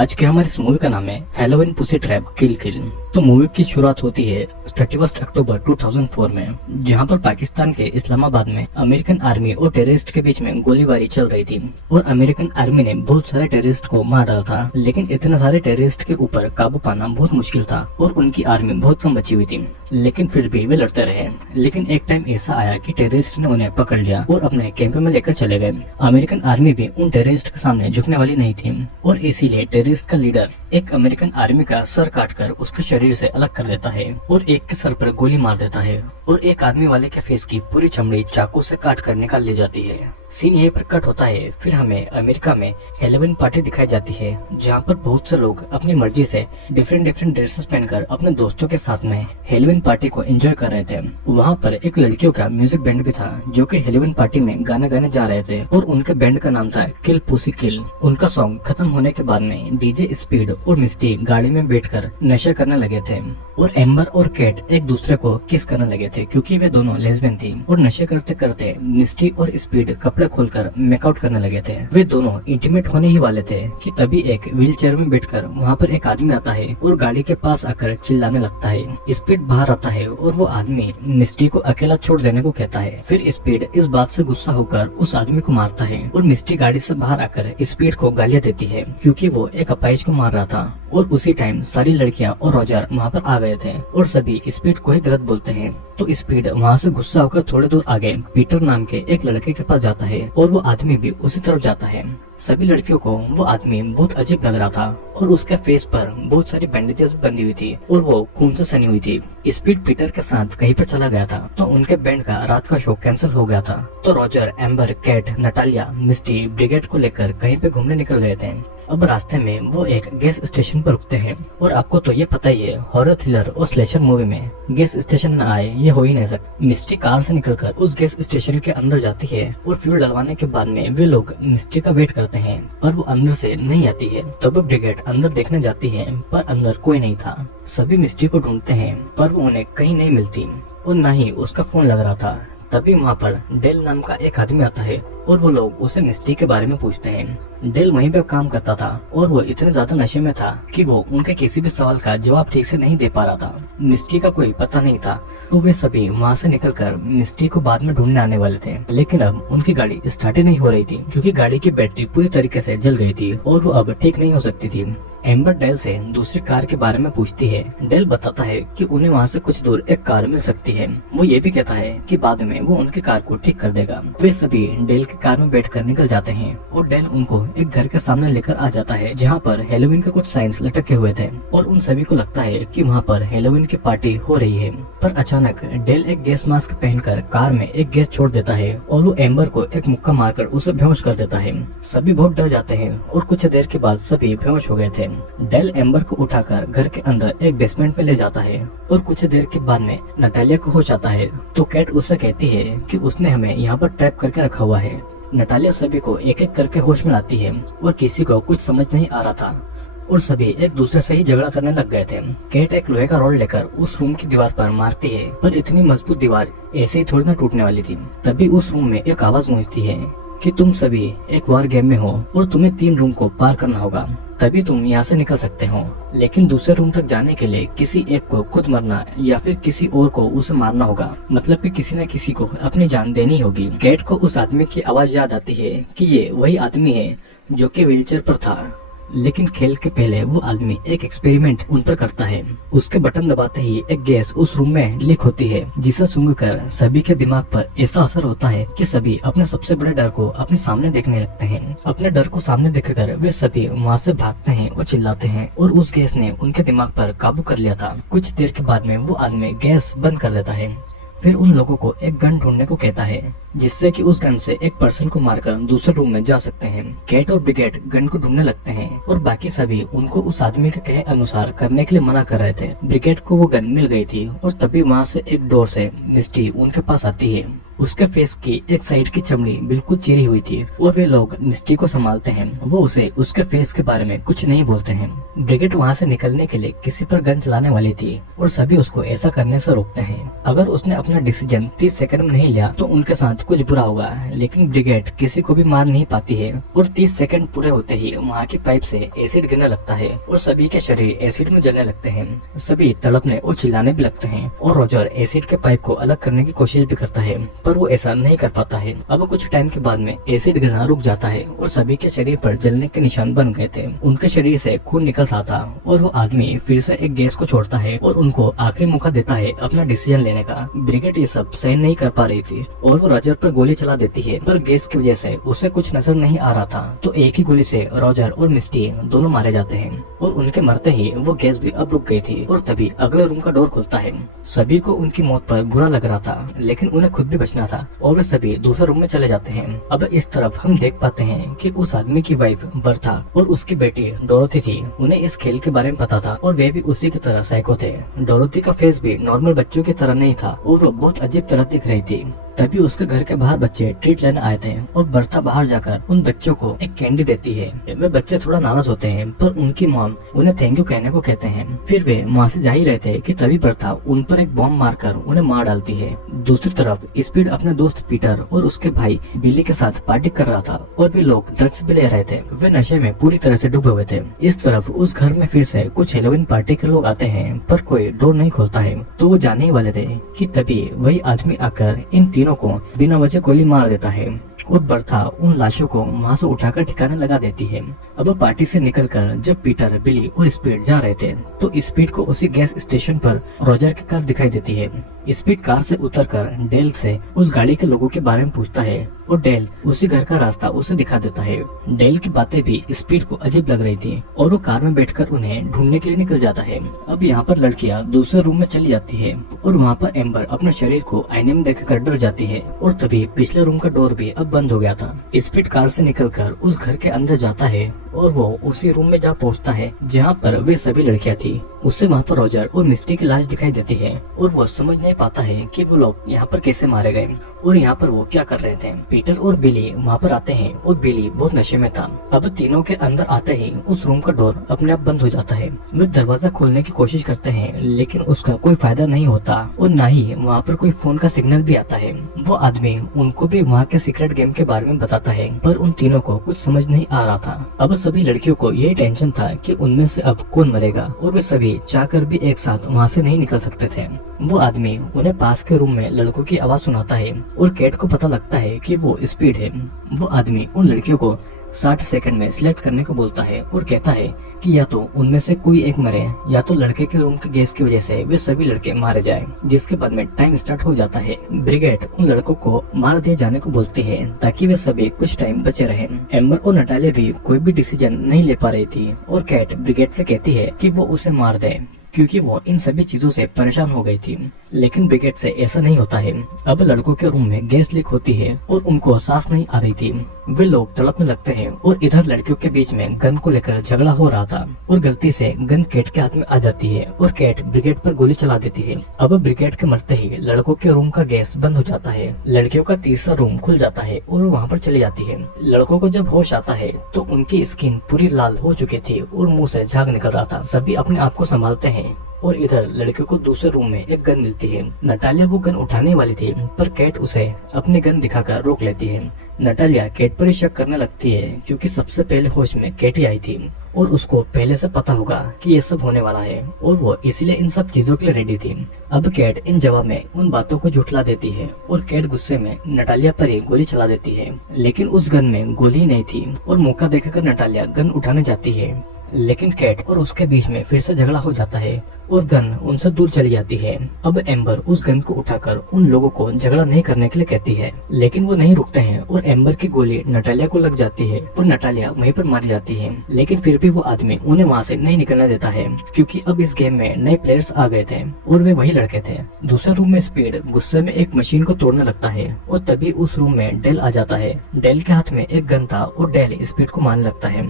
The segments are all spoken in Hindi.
आज के हमारे इस मूवी का नाम है हैलोवीन पुसी ट्रैप किल किल। तो मूवी की शुरुआत होती है 31 अक्टूबर 2004 में, जहां पर पाकिस्तान के इस्लामाबाद में अमेरिकन आर्मी और टेररिस्ट के बीच में गोलीबारी चल रही थी और अमेरिकन आर्मी ने बहुत सारे टेररिस्ट को मार डाला था। लेकिन इतने सारे टेररिस्ट के ऊपर काबू पाना बहुत मुश्किल था और उनकी आर्मी बहुत कम बची हुई थी, लेकिन फिर भी वे लड़ते रहे। लेकिन एक टाइम ऐसा आया कि टेररिस्ट ने उन्हें पकड़ लिया और अपने कैंप में लेकर चले गए। अमेरिकन आर्मी भी उन टेररिस्ट के सामने झुकने वाली नहीं थी और इसीलिए टेररिस्ट का लीडर एक अमेरिकन आर्मी का सर काटकर उसके शरीर से अलग कर देता है और एक के सर पर गोली मार देता है और एक आर्मी वाले के फेस की पूरी चमड़ी चाकू से काट कर निकाल ली जाती है। सीन यहीं पर कट होता है। फिर हमें अमेरिका में हैलोवीन पार्टी दिखाई जाती है, जहाँ पर बहुत से लोग अपनी मर्जी से डिफरेंट ड्रेसेस पहनकर अपने दोस्तों के साथ में हैलोवीन पार्टी को एंजॉय कर रहे थे। वहाँ पर एक लड़कियों का म्यूजिक बैंड भी था जो कि हैलोवीन पार्टी में गाना गाने जा रहे थे और उनके बैंड का नाम था किल पुसी किल। उनका सॉन्ग खत्म होने के बाद में डीजे स्पीड और मिस्टी गाड़ी में बैठकर नशे करने लगे थे और एम्बर और कैट एक दूसरे को किस करने लगे थे क्योंकि वे दोनों लेस्बियन थी। और नशे करते करते मिस्टी और स्पीड कपड़े खोलकर मेकआउट करने लगे थे। वे दोनों इंटीमेट होने ही वाले थे कि तभी एक व्हील चेयर में बैठकर वहाँ पर एक आदमी आता है और गाड़ी के पास आकर चिल्लाने लगता है। स्पीड बाहर आता है और वो आदमी मिस्टी को अकेला छोड़ देने को कहता है। फिर स्पीड इस बात से गुस्सा होकर उस आदमी को मारता है और मिस्टी गाड़ी से बाहर आकर स्पीड को गालियाँ देती है क्योंकि वो एक अपाइज को मार रहा था। और उसी टाइम सारी लड़कियां और रॉजर वहाँ पर आ गए थे और सभी स्पीड को ही गलत बोलते हैं। तो स्पीड वहाँ से गुस्सा होकर थोड़ी दूर आगे पीटर नाम के एक लड़के के पास जाता है और वो आदमी भी उसी तरफ जाता है। सभी लड़कियों को वो आदमी बहुत अजीब लग रहा था और उसके फेस पर बहुत सारी बैंडेजेस बंधी हुई थी और वो खून से सनी हुई थी। स्पीड पीटर के साथ कहीं पर चला गया था तो उनके बैंड का रात का शो कैंसिल हो गया था। तो रॉजर, एम्बर, कैट, नटालिया, मिस्टी ब्रिगेड को लेकर कहीं पे घूमने निकल गए थे। अब रास्ते में वो एक गैस स्टेशन पर रुकते हैं और आपको तो ये पता ही है, हॉरर थ्रिलर और स्लेशर मूवी में गैस स्टेशन न आए ये हो ही नहीं सकता। मिस्टी कार से निकलकर उस गैस स्टेशन के अंदर जाती है और फ्यूल डलवाने के बाद में वे लोग मिस्टी का वेट करते हैं पर वो अंदर से नहीं आती है। तब ब्रिगेड अंदर देखने जाती है पर अंदर कोई नहीं था। सभी मिस्टी को ढूंढते हैं पर वो उन्हें कहीं नहीं मिलती और न ही उसका फोन लग रहा था। तभी वहाँ पर डेल नाम का एक आदमी आता है और वो लोग उसे मिस्टी के बारे में पूछते हैं। डेल वहीं पे काम करता था और वो इतने ज्यादा नशे में था कि वो उनके किसी भी सवाल का जवाब ठीक से नहीं दे पा रहा था। मिस्टी का कोई पता नहीं था तो वे सभी वहाँ से निकलकर मिस्टी को बाद में ढूंढने आने वाले थे। लेकिन अब उनकी गाड़ी स्टार्ट ही नहीं हो रही थी क्योंकि गाड़ी की बैटरी पूरी तरीके से जल गई थी और वो अब ठीक नहीं हो सकती थी। एम्बर डेल से दूसरी कार के बारे में पूछती है। डेल बताता है कि उन्हें वहाँ से कुछ दूर एक कार मिल सकती है। वो ये भी कहता है कि बाद में वो उनकी कार को ठीक कर देगा। वे सभी डेल की कार में बैठकर निकल जाते हैं और डेल उनको एक घर के सामने लेकर आ जाता है जहाँ पर हैलोवीन के कुछ साइंस लटके हुए थे और उन सभी को लगता है कि वहाँ पर हैलोवीन की पार्टी हो रही है। पर अचानक डेल एक गैस मास्क पहनकर कार में एक गैस छोड़ देता है और वो एम्बर को एक मुक्का मारकर उसे बेहोश कर देता है। सभी बहुत डर जाते हैं और कुछ देर के बाद सभी बेहोश हो गए थे। डेल एम्बर को उठाकर घर के अंदर एक बेसमेंट में ले जाता है और कुछ देर के बाद में नटालिया को होश आता है तो कैट उससे कहती है कि उसने हमें यहाँ पर ट्रैप करके रखा हुआ है। नटालिया सभी को एक एक करके होश में लाती है और किसी को कुछ समझ नहीं आ रहा था और सभी एक दूसरे से ही झगड़ा करने लग गए थे। कैट एक लोहे का रॉड लेकर उस रूम की दीवार पर मारती है पर इतनी मजबूत दीवार ऐसे ही थोड़ी ना टूटने वाली थी। तभी उस रूम में एक आवाज गूंजती है कि तुम सभी एक वॉर गेम में हो और तुम्हें 3 रूम को पार करना होगा तभी तुम यहाँ से निकल सकते हो। लेकिन दूसरे रूम तक जाने के लिए किसी एक को खुद मरना या फिर किसी और को उसे मारना होगा, मतलब कि किसी न किसी को अपनी जान देनी होगी। कैट को उस आदमी की आवाज याद आती है कि ये वही आदमी है जो कि व्हीलचेयर पर था। लेकिन खेल के पहले वो आदमी एक एक्सपेरिमेंट उन पर करता है। उसके बटन दबाते ही एक गैस उस रूम में लीक होती है जिसे सूंघकर सभी के दिमाग पर ऐसा असर होता है कि सभी अपने सबसे बड़े डर को अपने सामने देखने लगते हैं। अपने डर को सामने देखकर वे सभी वहाँ से भागते हैं और चिल्लाते हैं और उस गैस ने उनके दिमाग पर काबू कर लिया था। कुछ देर के बाद में वो आदमी गैस बंद कर देता है। फिर उन लोगों को एक गन ढूंढने को कहता है जिससे कि उस गन से एक पर्सन को मारकर दूसरे रूम में जा सकते हैं। कैट और ब्रिगेड गन को ढूंढने लगते हैं और बाकी सभी उनको उस आदमी के कहे अनुसार करने के लिए मना कर रहे थे। ब्रिगेड को वो गन मिल गई थी और तभी वहाँ से एक डोर से मिस्टी उनके पास आती है उसके फेस की एक साइड की चमड़ी बिल्कुल चिरी हुई थी और वे लोग मिस्टी को संभालते हैं वो उसे उसके फेस के बारे में कुछ नहीं बोलते हैं। ब्रिगेड वहाँ से निकलने के लिए किसी पर गन चलाने वाली थी और सभी उसको ऐसा करने से रोकते हैं। अगर उसने अपना डिसीजन 30 सेकंड में नहीं लिया तो उनके साथ कुछ बुरा होगा, लेकिन ब्रिगेड किसी को भी मार नहीं पाती है और 30 सेकंड पूरे होते ही वहाँ की पाइप से एसिड गिरने लगता है और सभी के शरीर एसिड में जलने लगते हैं। सभी तड़पने और चिल्लाने भी लगते हैं और रोजर एसिड के पाइप को अलग करने की कोशिश भी करता है पर वो ऐसा नहीं कर पाता है। अब कुछ टाइम के बाद में एसिड गिरना रुक जाता है और सभी के शरीर पर जलने के निशान बन गए थे। उनके शरीर से खून निकल रहा था और वो आदमी फिर से एक गैस को छोड़ता है और उनको आखिरी मौका देता है अपना डिसीजन लेने का। ब्रिगेड ये सब सहन नहीं कर पा रही थी और वो रोजर पर गोली चला देती है पर गैस की वजह से उसे कुछ नजर नहीं आ रहा था तो एक ही गोली से रोजर और मिस्टी दोनों मारे जाते हैं और उनके मरते ही वो गैस भी अब रुक गई थी और तभी अगले रूम का डोर खुलता है। सभी को उनकी मौत पर बुरा लग रहा था लेकिन उन्हें खुद भी बचना था और वे सभी दूसरे रूम में चले जाते हैं। अब इस तरफ हम देख पाते हैं कि उस आदमी की वाइफ बर्था और उसकी बेटी डोरोथी थी। उन्हें इस खेल के बारे में पता था और वे भी उसी की तरह साइको थे। डोरोथी का फेस भी नॉर्मल बच्चों की तरह नहीं था और वो बहुत अजीब तरह दिख रही थी। तभी उसके घर के बाहर बच्चे ट्रीट लेने आए थे और बर्था बाहर जाकर उन बच्चों को एक कैंडी देती है। वे बच्चे थोड़ा नाराज होते हैं पर उनकी मॉम उन्हें थैंक यू कहने को कहते हैं। फिर वे वहाँ से जा ही रहे थे कि तभी बर्था उन पर एक बॉम्ब मारकर उन्हें मार डालती है। दूसरी तरफ स्पीड अपने दोस्त पीटर और उसके भाई बिली के साथ पार्टी कर रहा था और वे लोग ड्रग्स भी ले रहे थे। वे नशे में पूरी तरह से डूबे हुए थे। इस तरफ उस घर में फिर से कुछ हेलोवीन पार्टी के लोग आते हैं पर कोई डोर नहीं खोलता है तो वो जाने ही वाले थे कि तभी वही आदमी आकर इन तीनों को बिना वजह गोली मार देता है और बर्था उन लाशों को वहाँ से उठाकर ठिकाने लगा देती है। अब पार्टी से निकलकर जब पीटर, बिली और स्पीड जा रहे थे तो स्पीड को उसी गैस स्टेशन पर रोजर की कार दिखाई देती है। स्पीड कार से उतरकर डेल से उस गाड़ी के लोगों के बारे में पूछता है और डेल उसी घर का रास्ता उसे दिखा देता है। डेल की बातें भी स्पीड को अजीब लग रही थी और वो कार में बैठकर उन्हें ढूंढने के लिए निकल जाता है। अब यहाँ पर लड़कियाँ दूसरे रूम में चली जाती है और वहाँ पर एम्बर अपने शरीर को आईने में देखकर डर जाती है और तभी पिछले रूम का डोर भी अब बंद हो गया था। स्पीड कार से निकलकर उस घर के अंदर जाता है और वो उसी रूम में जा पहुंचता है जहाँ पर वे सभी लड़कियां थी। उसे वहाँ पर रोजर और मिस्टी की लाश दिखाई देती है और वो समझ नहीं पाता है कि वो लोग यहाँ पर कैसे मारे गए और यहाँ पर वो क्या कर रहे थे। पीटर और बिली वहाँ पर आते हैं और बिली बहुत नशे में था। अब तीनों के अंदर आते ही उस रूम का डोर अपने आप बंद हो जाता है। वे दरवाजा खोलने की कोशिश करते हैं लेकिन उसका कोई फायदा नहीं होता और न ही वहाँ पर कोई फोन का सिग्नल भी आता है। वो आदमी उनको भी वहाँ के सीक्रेट गेम के बारे में बताता है पर उन तीनों को कुछ समझ नहीं आ रहा था। अब सभी लड़कियों को यही टेंशन था कि उनमें से अब कौन मरेगा और वे सभी चाहकर भी एक साथ वहाँ से नहीं निकल सकते थे। वो आदमी उन्हें पास के रूम में लड़कों की आवाज सुनाता है और कैट को पता लगता है कि वो स्पीड है। वो आदमी उन लड़कियों को 60 सेकंड में सिलेक्ट करने को बोलता है और कहता है कि या तो उनमें से कोई एक मरे या तो लड़के के रूम के गैस की वजह से वे सभी लड़के मारे जाएं। जिसके बाद में टाइम स्टार्ट हो जाता है। ब्रिगेड उन लड़कों को मार दिए जाने को बोलती है ताकि वे सभी कुछ टाइम बचे रहें। एम्बर और नटालिया भी कोई भी डिसीजन नहीं ले पा रही थी और कैट ब्रिगेड से कहती है कि वो उसे मार दे क्योंकि वो इन सभी चीजों से परेशान हो गई थी। लेकिन ब्रिगेड से ऐसा नहीं होता है। अब लड़कों के रूम में गैस लीक होती है और उनको सांस नहीं आ रही थी। वे लोग तड़पने लगते हैं और इधर लड़कियों के बीच में गन को लेकर झगड़ा हो रहा था और गलती से गन कैट के हाथ में आ जाती है और कैट ब्रिगेड पर गोली चला देती है। अब ब्रिगेड के मरते ही लड़कों के रूम का गैस बंद हो जाता है। लड़कियों का तीसरा रूम खुल जाता है और वहाँ पर चली जाती है। लड़कों को जब होश आता है तो उनकी स्किन पूरी लाल हो चुकी थी और मुँह से झाग निकल रहा था। सभी अपने आप को संभालते हैं और इधर लड़कियों को दूसरे रूम में एक गन मिलती है। नटालिया वो गन उठाने वाली थी पर कैट उसे अपनी गन दिखाकर रोक लेती है। नटालिया कैट पर ही शक करने लगती है क्योंकि सबसे पहले होश में कैट ही आई थी और उसको पहले से पता होगा कि ये सब होने वाला है और वो इसीलिए इन सब चीजों के लिए रेडी थी। अब कैट इन जवाब में उन बातों को झुठला देती है और कैट गुस्से में नटालिया पर ही गोली चला देती है। लेकिन उस गन में गोली नहीं थी और मौका देखकर नटालिया गन उठाने जाती है लेकिन कैट और उसके बीच में फिर से झगड़ा हो जाता है और गन उनसे दूर चली जाती है। अब एम्बर उस गन को उठाकर उन लोगों को झगड़ा नहीं करने के लिए कहती है लेकिन वो नहीं रुकते हैं और एम्बर की गोली नटालिया को लग जाती है और नटालिया वहीं पर मारी जाती है। लेकिन फिर भी वो आदमी उन्हें वहाँ से नहीं निकलने देता है क्योंकि अब इस गेम में नए प्लेयर्स आ गए थे और वे वही लड़के थे। दूसरे रूम में स्पीड गुस्से में एक मशीन को तोड़ने लगता है और तभी उस रूम में डेल आ जाता है। डेल के हाथ में एक गन था और डेल स्पीड को मारने लगता है।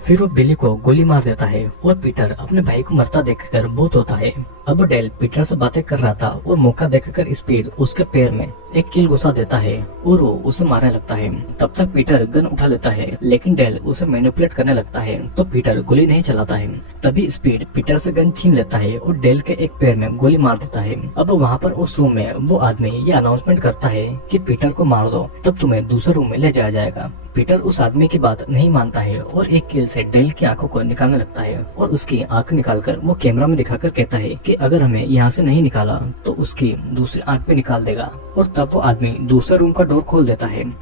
फिर वो बिली को गोली मार देता है और पीटर अपने भाई को मरता देखकर बहुत होता है। अब डेल पीटर से बातें कर रहा था और मौका देखकर स्पीड उसके पैर में एक कील घुसा देता है और वो उसे मारने लगता है। तब तक पीटर गन उठा लेता है, लेकिन डेल उसे मैनिपुलेट करने लगता है तो पीटर गोली नहीं चलाता है। तभी स्पीड पीटर से गन छीन लेता है और डेल के एक पैर में गोली मार देता है। अब वहाँ पर उस रूम में वो आदमी ये अनाउंसमेंट करता है कि पीटर को मार दो, तब तुम्हें दूसरे रूम में ले जाया जाएगा। पीटर उस आदमी की बात नहीं मानता है और एक कील से डेल की आंखों को निकालने लगता है और उसकी आंख निकालकर वो कैमरा में दिखाकर कहता है कि अगर हमें यहाँ से नहीं निकाला तो उसकी दूसरी आंख भी निकाल देगा। और तब वो आदमी दूसरे रूम का डोर खोल देता है।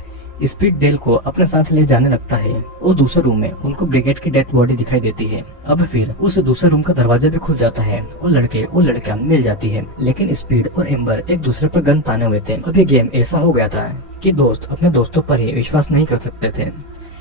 स्पीड डेल को अपने साथ ले जाने लगता है और दूसरे रूम में उनको ब्रिगेड की डेथ बॉडी दिखाई देती है। अब फिर उस दूसरे रूम का दरवाजा भी खुल जाता है और लड़के और लड़कियां मिल जाती है, लेकिन स्पीड और एम्बर एक दूसरे पर गन ताने हुए थे। अब ये गेम ऐसा हो गया था कि दोस्त अपने दोस्तों पर ही विश्वास नहीं कर सकते थे।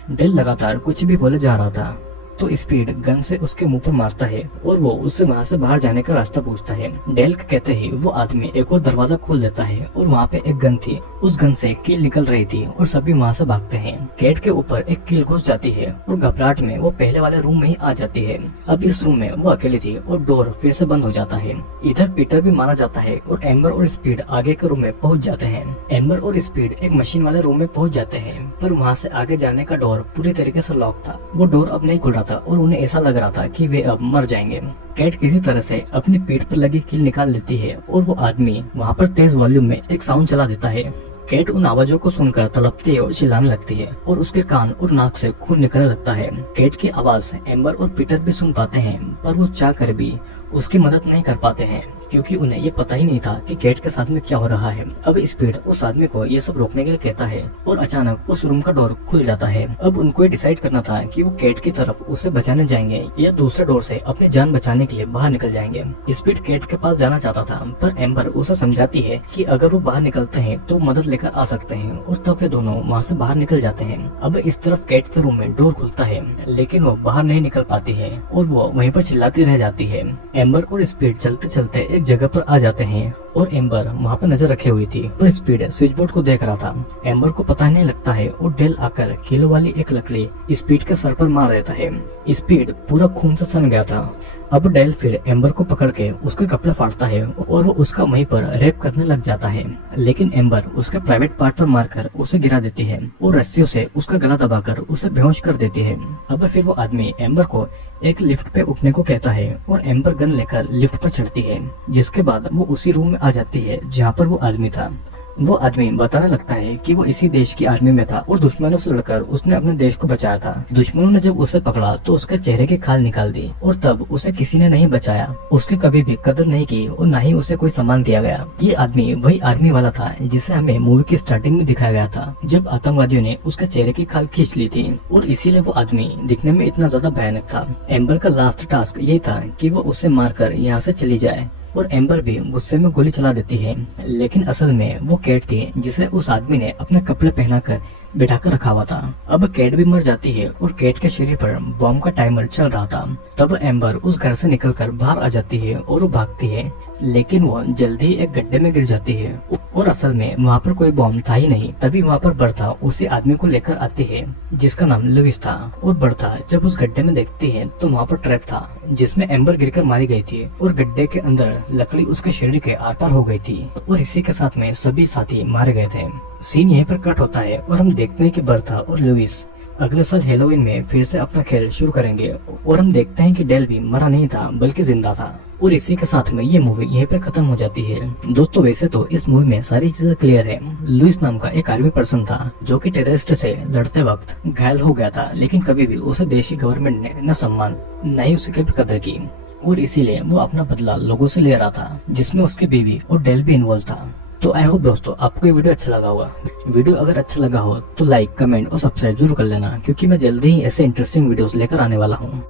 डेल लगातार कुछ भी बोले जा रहा था तो स्पीड गन से उसके मुंह पर मारता है और वो उससे वहाँ से बाहर जाने का रास्ता पूछता है। डेल के कहते ही वो आदमी एक और दरवाजा खोल देता है और वहाँ पे एक गन थी। उस गन से कील निकल रही थी और सभी वहाँ से भागते हैं। कैट के ऊपर एक कील घुस जाती है और घबराहट में वो पहले वाले रूम में ही आ जाती है। अब इस रूम में वो अकेली थी और डोर फिर से बंद हो जाता है। इधर पीटर भी मारा जाता है और एम्बर और स्पीड आगे के रूम में पहुँच जाते हैं। एम्बर और स्पीड एक मशीन वाले रूम में पहुँच जाते हैं, पर वहाँ से आगे जाने का डोर पूरी तरीके से लॉक था। वो डोर अब नहीं खुल रहा था और उन्हें ऐसा लग रहा था कि वे अब मर जाएंगे। कैट किसी तरह से अपनी पीठ पर लगी कील निकाल लेती है और वो आदमी वहाँ पर तेज वॉल्यूम में एक साउंड चला देता है। कैट उन आवाजों को सुनकर तड़पती है और चिल्लाने लगती है और उसके कान और नाक से खून निकलने लगता है। कैट की आवाज एम्बर और पीटर भी सुन पाते हैं, पर वो चाह कर भी उसकी मदद नहीं कर पाते हैं क्योंकि उन्हें ये पता ही नहीं था कि कैट के साथ में क्या हो रहा है। अब स्पीड उस आदमी को ये सब रोकने के लिए कहता है और अचानक उस रूम का डोर खुल जाता है। अब उनको ये डिसाइड करना था कि वो कैट की तरफ उसे बचाने जाएंगे या दूसरे डोर से अपनी जान बचाने के लिए बाहर निकल जाएंगे। स्पीड कैट के पास जाना चाहता था, पर एम्बर उसे समझाती है कि अगर वो बाहर निकलते हैं तो मदद लेकर आ सकते हैं और तब वे दोनों वहाँ से बाहर निकल जाते हैं। अब इस तरफ कैट के रूम में डोर खुलता है, लेकिन वो बाहर नहीं निकल पाती है और वो वहीं पर चिल्लाती रह जाती है। एम्बर और स्पीड चलते चलते एक जगह पर आ जाते हैं और एम्बर वहाँ पर नजर रखे हुई थी और स्पीड स्विच बोर्ड को देख रहा था। एम्बर को पता नहीं लगता है और डेल आकर किलो वाली एक लकड़ी स्पीड के सर पर मार देता है। स्पीड पूरा खून से सन गया था। अब डेल फिर एम्बर को पकड़ के उसके कपड़े फाड़ता है और वो उसका वहीं पर रेप करने लग जाता है, लेकिन एम्बर उसके प्राइवेट पार्ट पर मारकर उसे गिरा देती है और रस्सियों से उसका गला दबाकर उसे बेहोश कर देती है। अब फिर वो आदमी एम्बर को एक लिफ्ट पे उठने को कहता है और एम्बर गन लेकर लिफ्ट पर चढ़ती है, जिसके बाद वो उसी रूम में आ जाती है जहाँ पर वो आदमी था। वो आदमी बताने लगता है कि वो इसी देश की आर्मी में था और दुश्मनों से लड़कर उसने अपने देश को बचाया था। दुश्मनों ने जब उसे पकड़ा तो उसके चेहरे की खाल निकाल दी और तब उसे किसी ने नहीं बचाया। उसकी कभी भी कदर नहीं की और न ही उसे कोई सम्मान दिया गया। ये आदमी वही आर्मी वाला था जिसे हमें मूवी की स्टार्टिंग में दिखाया गया था, जब आतंकवादियों ने उसके चेहरे की खाल खींच ली थी और इसीलिए वो आदमी दिखने में इतना ज्यादा भयानक था। एम्बर का लास्ट टास्क ये था कि वो उसे मारकर यहाँ से चली जाए और एम्बर भी गुस्से में गोली चला देती है, लेकिन असल में वो कैट थी जिसे उस आदमी ने अपने कपड़े पहनाकर बिठाकर रखा हुआ था। अब कैट भी मर जाती है और कैट के शरीर पर बॉम्ब का टाइमर चल रहा था। तब एम्बर उस घर से निकलकर बाहर आ जाती है और वो भागती है, लेकिन वो जल्दी एक गड्ढे में गिर जाती है और असल में वहाँ पर कोई बॉम्ब था ही नहीं। तभी वहाँ पर बर्था उसी आदमी को लेकर आती है जिसका नाम लुइस था और बर्था जब उस गड्ढे में देखती है तो वहाँ पर ट्रैप था जिसमें एम्बर गिरकर मारी गई थी और गड्ढे के अंदर लकड़ी उसके शरीर के आर पार हो गई थी और इसी के साथ में सभी साथी मारे गए थे। सीन यहीं पर कट होता है और हम देखते हैं कि बर्था और लुइस अगले साल हेलोवीन में फिर से अपना खेल शुरू करेंगे और हम देखते हैं कि डेल भी मरा नहीं था बल्कि जिंदा था। और इसी के साथ में ये मूवी यहीं पर खत्म हो जाती है। दोस्तों वैसे तो इस मूवी में सारी चीजें क्लियर है। लुइस नाम का एक आर्मी पर्सन था जो कि टेररिस्ट से लड़ते वक्त घायल हो गया था, लेकिन कभी भी उसे देश की गवर्नमेंट ने न सम्मान न ही उसकी कभी कदर की और इसीलिए वो अपना बदला लोगों से ले रहा था, जिसमें उसकी बीवी और डेल भी इन्वॉल्व था। तो आई होप दोस्तों आपको ये वीडियो अच्छा लगा होगा। वीडियो अगर अच्छा लगा हो तो लाइक, कमेंट और सब्सक्राइब जरूर कर लेना, क्योंकि मैं जल्दी ही ऐसे इंटरेस्टिंग वीडियोस लेकर आने वाला हूँ।